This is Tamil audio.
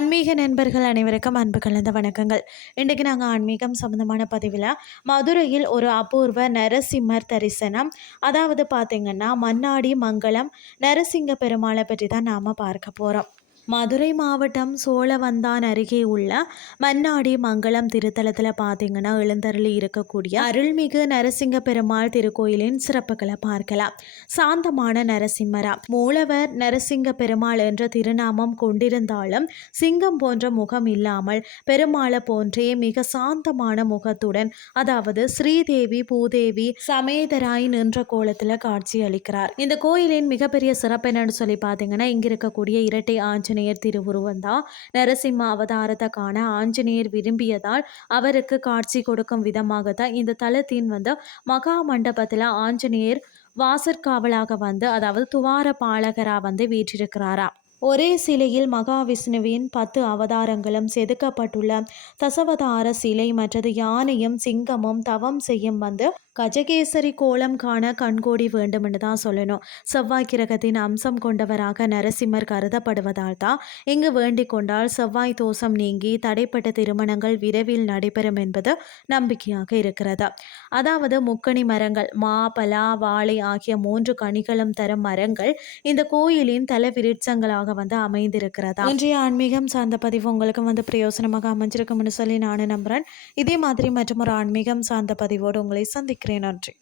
ஆன்மீக நண்பர்கள் அனைவருக்கும் அன்பு கலந்த வணக்கங்கள். இன்றைக்கு நாங்கள் ஆன்மீகம் சம்மந்தமான பதிவில் மதுரையில் ஒரு அபூர்வ நரசிம்மர் தரிசனம், அதாவது பார்த்திங்கன்னா மன்னாடி மங்கலம் நரசிங்க பெருமாளை பற்றி தான் நாம் பார்க்க போகிறோம். மதுரை மாவட்டம் சோழவந்தான் அருகே உள்ள மன்னாடி மங்கலம் திருத்தலத்தில் பார்த்தீங்கன்னா எழுந்தருளி இருக்கக்கூடிய அருள்மிகு நரசிங்க பெருமாள் திருக்கோயிலின் சிறப்புகளை பார்க்கலாம். சாந்தமான நரசிம்மரா மூலவர் நரசிங்க பெருமாள் என்ற திருநாமம் கொண்டிருந்தாலும் சிங்கம் போன்ற முகம் இல்லாமல் பெருமாளை போன்றே மிக சாந்தமான முகத்துடன், அதாவது ஸ்ரீதேவி பூதேவி சமேதராய் நின்ற கோலத்தில் காட்சி அளிக்கிறார். இந்த கோயிலின் மிகப்பெரிய சிறப்பு என்னன்னு சொல்லி பார்த்தீங்கன்னா, இங்க இருக்கக்கூடிய இரட்டை ஆஞ்சநேயர் திருவுருவம் தான். நரசிம்ம அவதாரத்தை காண ஆஞ்சநேயர் விரும்பியதால் அவருக்கு காட்சி கொடுக்கும் விதமாக தான் இந்த தலத்தின் மகா மண்டபத்தில் ஆஞ்சநேயர் வாசற்காவலாக அதாவது துவார பாலகரா வீற்றிருக்கிறாரா. ஒரே சிலையில் மகாவிஷ்ணுவின் 10 அவதாரங்களும் செதுக்கப்பட்டுள்ள தசவதார சிலை மற்றது யானையும் சிங்கமும் தவம் செய்யும் கஜகேசரி கோலம் காண கண்கோடி வேண்டும் என்று தான் சொல்லணும். செவ்வாய் கிரகத்தின் அம்சம் கொண்டவராக நரசிம்மர் கருதப்படுவதால் தான் இங்கு வேண்டிக் கொண்டால் செவ்வாய் தோஷம் நீங்கி தடைப்பட்ட திருமணங்கள் விரைவில் நடைபெறும் என்பது நம்பிக்கையாக இருக்கிறது. அதாவது முக்கணி மரங்கள் மா பலா வாழை ஆகிய 3 கனிகளும் தரும் மரங்கள் இந்த கோயிலின் தல விருட்சங்களாக அமைந்திருக்கிறதா. இன்றைய ஆன்மீகம் சார்ந்த பதிவு உங்களுக்கு பிரயோசனமாக அமைஞ்சிருக்கும்னு சொல்லி நானும் நம்புறேன். இதே மாதிரி மற்றும் ஒரு ஆன்மீகம் சார்ந்த பதிவோடு உங்களை சந்திக்கிறேன். நன்றி.